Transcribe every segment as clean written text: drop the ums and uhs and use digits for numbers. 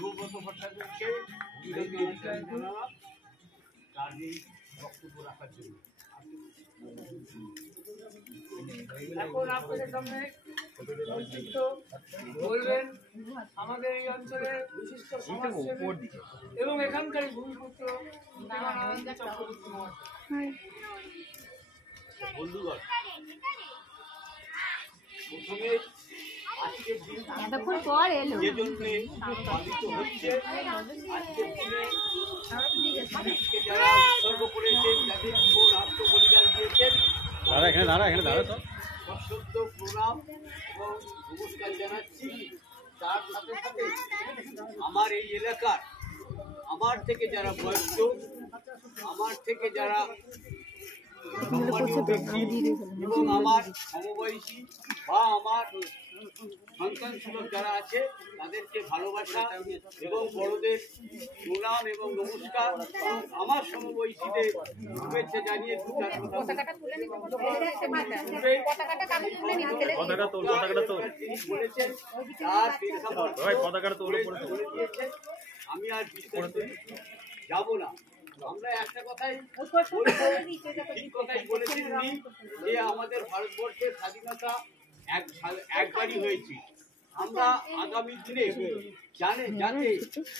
ধর্মব্রত ভট্টাচার্যকে তার এই বক্তব্য রাখার জন্য। এখন আপনাদের সামনে বলবেন আমাদের এই অঞ্চলের বিশিষ্ট সমাজসেবী এবং এখানকার ভূমিপুত্র চক্রবর্তী মহাশয়। বন্ধুগণ, প্রথমে আজকের দিন এতক্ষণ পর এলো যে জন্য পালিত হচ্ছে, আজকের দিনে যারা উৎসর্গ করেছেন, যাদের জীবন আত্মবলিদান দিয়েছেন, সশ্রদ্ধ প্রণাম এবং নমস্কার জানাচ্ছি। তার সাথে সাথে আমার এই এলাকার, আমার থেকে যারা বয়স্ক, আমার থেকে যারা সম্মানীয় ব্যক্তি এবং আমার সমবয়সী বা আমার সন্তান সুলভ যারা আছে, তাদেরকে ভালোবাসা এবং বড়দের প্রণাম এবং নমস্কার, আমার সমবয়সীদের শুভেচ্ছা জানিয়ে দু চার কথা বলেছেন তার আমি আর বিস্তারিত যাব না। আমরা একটা কথাই ঠিক কথাই বলেছেন উনি, যে আমাদের ভারতবর্ষের স্বাধীনতা একবারই হয়েছে। আমরা আগামী দিনে যাতে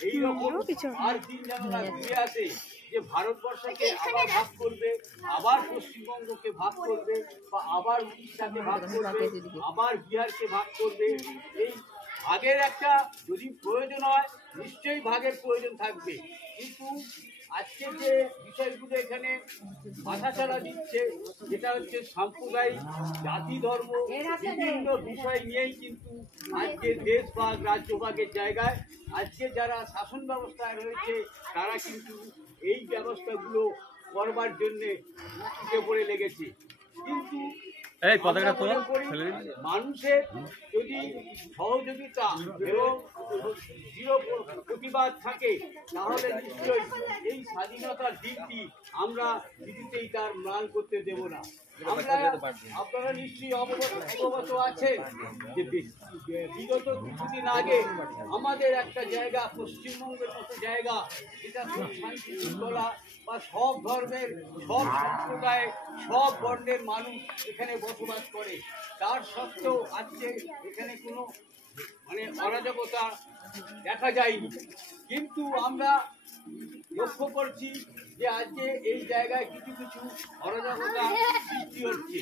এইরকম আর দিন যেন না ঘুরে আসে যে ভারতবর্ষকে আবার ভাগ করবে, আবার পশ্চিমবঙ্গকে ভাগ করবে, বা আবার উড়িষ্যাকে ভাগ করবে, আবার বিহারকে ভাগ করবে। এই ভাগের একটা যদি প্রয়োজন হয়, নিশ্চয়ই ভাগের প্রয়োজন থাকবে, কিন্তু আজকে যে বিষয়গুলো এখানে মাথাচাড়া দিচ্ছে, যেটা হচ্ছে সাম্প্রদায়িক, জাতি, ধর্ম, বিভিন্ন বিষয় নিয়েই কিন্তু আজকে দেশভাগ রাজ্যভাগের জায়গায় আজকে যারা শাসন ব্যবস্থায় রয়েছে, তারা কিন্তু এই ব্যবস্থাগুলো করবার জন্যে উঠে পড়ে লেগেছে। কিন্তু মানুষের যদি সহযোগিতা এবং দৃঢ় প্রতিবাদ থাকে, তাহলে নিশ্চয়ই এই স্বাধীনতার দিকটি আমরা কিছুতেই তার ম্লান করতে দেব না। আপনারা নিশ্চয়ই অবগত আছেন যে বিগত কিছুদিন আগে আমাদের একটা জায়গা, পশ্চিমবঙ্গের মতো জায়গা, যেটা খুব শান্তি শৃঙ্খলা বা সব ধর্মের, সব সম্প্রদায়, সব বর্ণের মানুষ এখানে বসবাস করে, তার সত্ত্বেও আজকে এখানে কোনো অরাজকতা দেখা যায়নি। কিন্তু আমরা লক্ষ্য করছি যে আজকে এই জায়গায় কিছু কিছু অরাজকতা সৃষ্টি হচ্ছে।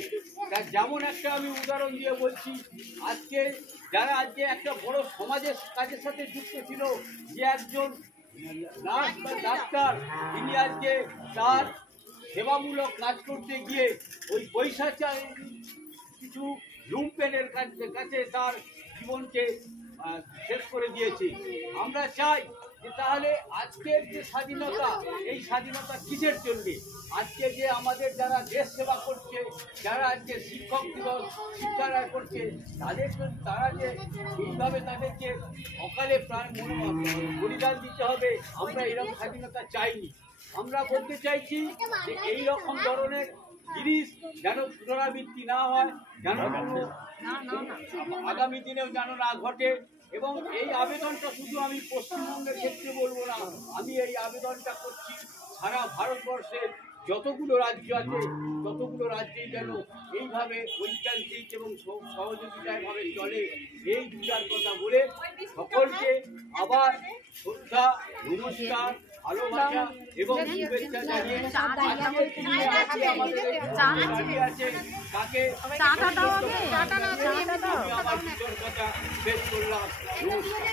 তার যেমন একটা আমি উদাহরণ দিয়ে বলছি, আজকে যারা আজকে একটা বড় সমাজের কাজের সাথে যুক্ত ছিল, যে একজন নার্স বা ডাক্তার, তিনি আজকে তার সেবামূলক কাজ করতে গিয়ে ওই পয়সা চাই কিছু লুম্পেনের কাছে তার জীবনকে শেষ করে দিয়েছে। আমরা চাই যে তাহলে আজকের যে স্বাধীনতা, এই স্বাধীনতা কিসের জন্যে? আজকে যে আমাদের যারা দেশ সেবা করছে, যারা আজকে শিক্ষক দিবস শিক্ষা করছে, তারা যে এইভাবে তাদেরকে অকালে প্রাণ বলিদান দিতে হবে, আমরা এরকম স্বাধীনতা চাইনি। আমরা বলতে চাইছি যে এইরকম ধরনের জিনিস যেন পুনরাবৃত্তি না হয়, যেন আগামী দিনেও যেন না ঘটে। এবং এই আবেদনটা শুধু আমি পশ্চিমবঙ্গের ক্ষেত্রে বলবো না, আমি এই আবেদনটা করছি সারা ভারতবর্ষের যতগুলো রাজ্য আছে, ততগুলো রাজ্যেই যেন এইভাবে ঐকান্তিক এবং সহযোগিতায় ভাবে চলে। এই দু চার কথা বলে সকলকে আবার শ্রদ্ধা, নমস্কার, ভালোবাসা এবং শুভেচ্ছা জানিয়ে আমাদের দাঁড়িয়ে আছে তাকে আমার কথা শেষ করলাম। নমস্কার।